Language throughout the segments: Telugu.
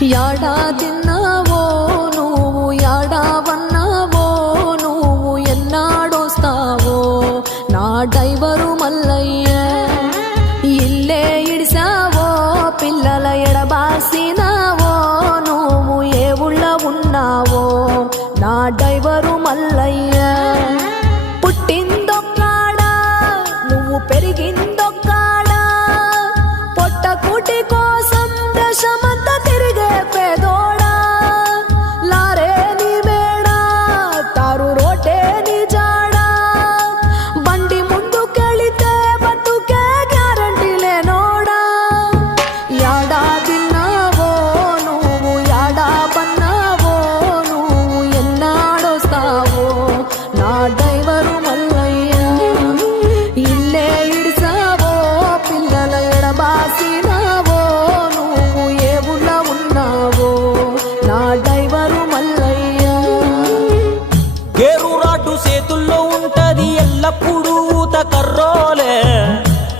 యాడా తిన్నావో నువ్వు యాడా వన్నావో నువ్వు ఎన్నాడొస్తావో? నా డైవరు మల్లయ్య ఇల్లే ఇడిసావో పిల్లల ఎడబాసినావో? నువ్వు ఏ ఊళ్ళ ఉన్నావో? నా డైవరు మల్లయ్య పుట్టిందొక్కాడా? నువ్వు పెరిగింది ఎల్లప్పుడూ ఊత కర్రోలే.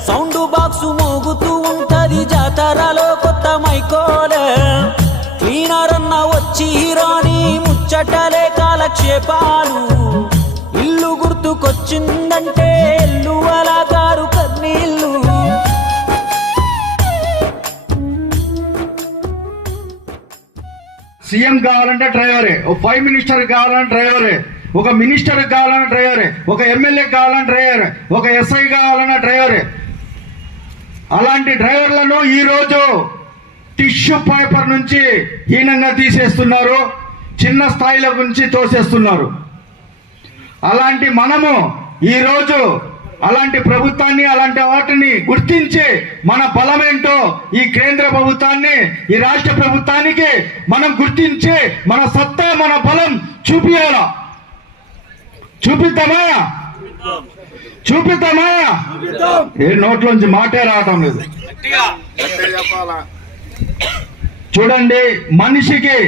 సౌండ్ బాక్స్ మోగుతూ ఉంటది జాతరలో కొత్త మైకోలే. క్లీనర్ అన్న వచ్చి రాని ముచ్చటలే కాలక్షేపాలు. ఇల్లు గుర్తుకొచ్చిందంటే ఎల్లు అలా కారు కన్నీళ్ళు. సీఎం కావాలంటే డ్రైవరే ఓ ఫైవ్ మినిస్టర్ కావాలంటే డ్రైవరే. ఒక మినిస్టర్ కావాలన్న డ్రైవరే ఒక ఎమ్మెల్యే కావాలన్న డ్రైవరే ఒక ఎస్ఐ కావాలన్న డ్రైవరే. అలాంటి డ్రైవర్లను ఈరోజు టిష్యూ పేపర్ నుంచి హీనంగా తీసేస్తున్నారు చిన్న స్థాయిల గురించి తోసేస్తున్నారు. అలాంటి మనము ఈరోజు అలాంటి ప్రభుత్వాన్ని అలాంటి వాటిని గుర్తించి మన బలమేంటో ఈ కేంద్ర ప్రభుత్వాన్ని ఈ రాష్ట్ర ప్రభుత్వానికి మనం గుర్తించి మన సత్తా మన బలం చూపియాల? చూపిద్దామా? చూపిద్దామా? ఏ నోట్లోంచి మాటే రావటం లేదు. చూడండి మనిషికి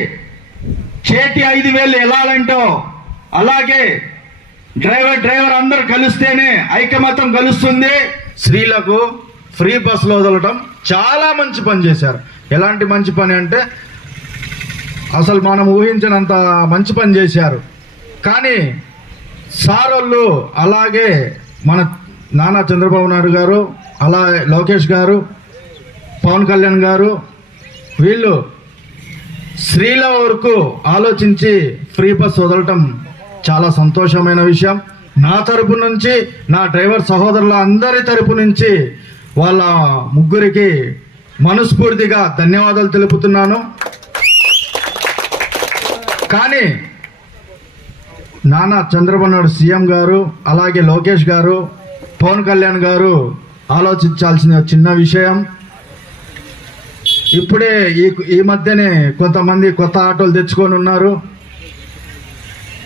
చేతి ఐదు వేలు వెళ్ళాలంటో అలాగే డ్రైవర్ డ్రైవర్ అందరు కలిస్తేనే ఐకమత్యం కలుస్తుంది. స్త్రీలకు ఫ్రీ బస్సులు వదలటం చాలా మంచి పని చేశారు. ఎలాంటి మంచి పని అంటే అసలు మనం ఊహించినంత మంచి పని చేశారు. కానీ సారోళ్ళు అలాగే మన నానా చంద్రబాబు నాయుడు గారు అలా లోకేష్ గారు పవన్ కళ్యాణ్ గారు వీళ్ళు స్త్రీల వరకు ఆలోచించి ఫ్రీ బస్ వదలటం చాలా సంతోషమైన విషయం. నా తరపు నుంచి నా డ్రైవర్ సహోదరుల అందరి తరపు నుంచి వాళ్ళ ముగ్గురికి మనస్ఫూర్తిగా ధన్యవాదాలు తెలుపుతున్నాను. కానీ నానా చంద్రబాబు నాయుడు సీఎం గారు అలాగే లోకేష్ గారు పవన్ కళ్యాణ్ గారు ఆలోచించాల్సిన చిన్న విషయం. ఇప్పుడే ఈ ఈ మధ్యనే కొంతమంది కొత్త ఆటోలు తెచ్చుకొని ఉన్నారు.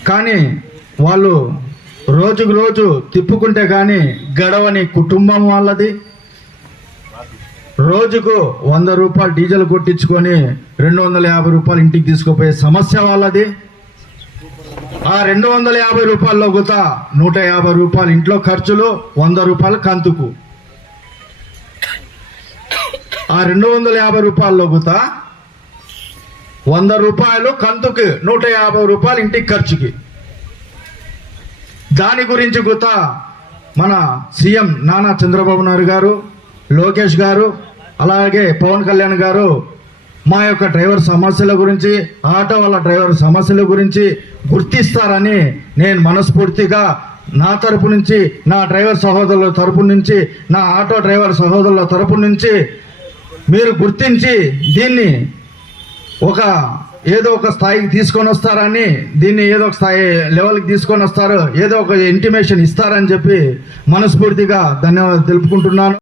కానీ వాళ్ళు రోజుకు రోజు తిప్పుకుంటే కానీ గడవని కుటుంబం వాళ్ళది. రోజుకు వంద రూపాయలు డీజిల్ కొట్టించుకొని రెండు వందల యాభై రూపాయలు ఇంటికి తీసుకుపోయే సమస్య వాళ్ళది. ఆ రెండు వందల యాభై రూపాయల్లో గుత నూట యాభై రూపాయలు ఇంట్లో ఖర్చులు వంద రూపాయలు కంతుకు. ఆ రెండు వందల యాభై రూపాయల్లో గుత వంద రూపాయలు కంతుకి నూట యాభై రూపాయలు ఇంటికి ఖర్చుకి. దాని గురించి గుత మన సీఎం నానా చంద్రబాబు నాయుడు గారు లోకేష్ గారు అలాగే పవన్ కళ్యాణ్ గారు మా యొక్క డ్రైవర్ సమస్యల గురించి ఆటో వాళ్ళ డ్రైవర్ సమస్యల గురించి గుర్తిస్తారని నేను మనస్ఫూర్తిగా నా తరపు నుంచి నా డ్రైవర్ సహోదరుల తరపు నుంచి నా ఆటో డ్రైవర్ సహోదరుల తరపు నుంచి మీరు గుర్తించి దీన్ని ఒక ఏదో ఒక స్థాయికి తీసుకొని వస్తారని దీన్ని ఏదో ఒక స్థాయి లెవెల్కి తీసుకొని వస్తారు ఏదో ఒక ఇంటిమేషన్ ఇస్తారని చెప్పి మనస్ఫూర్తిగా ధన్యవాదాలు తెలుపుకుంటున్నాను.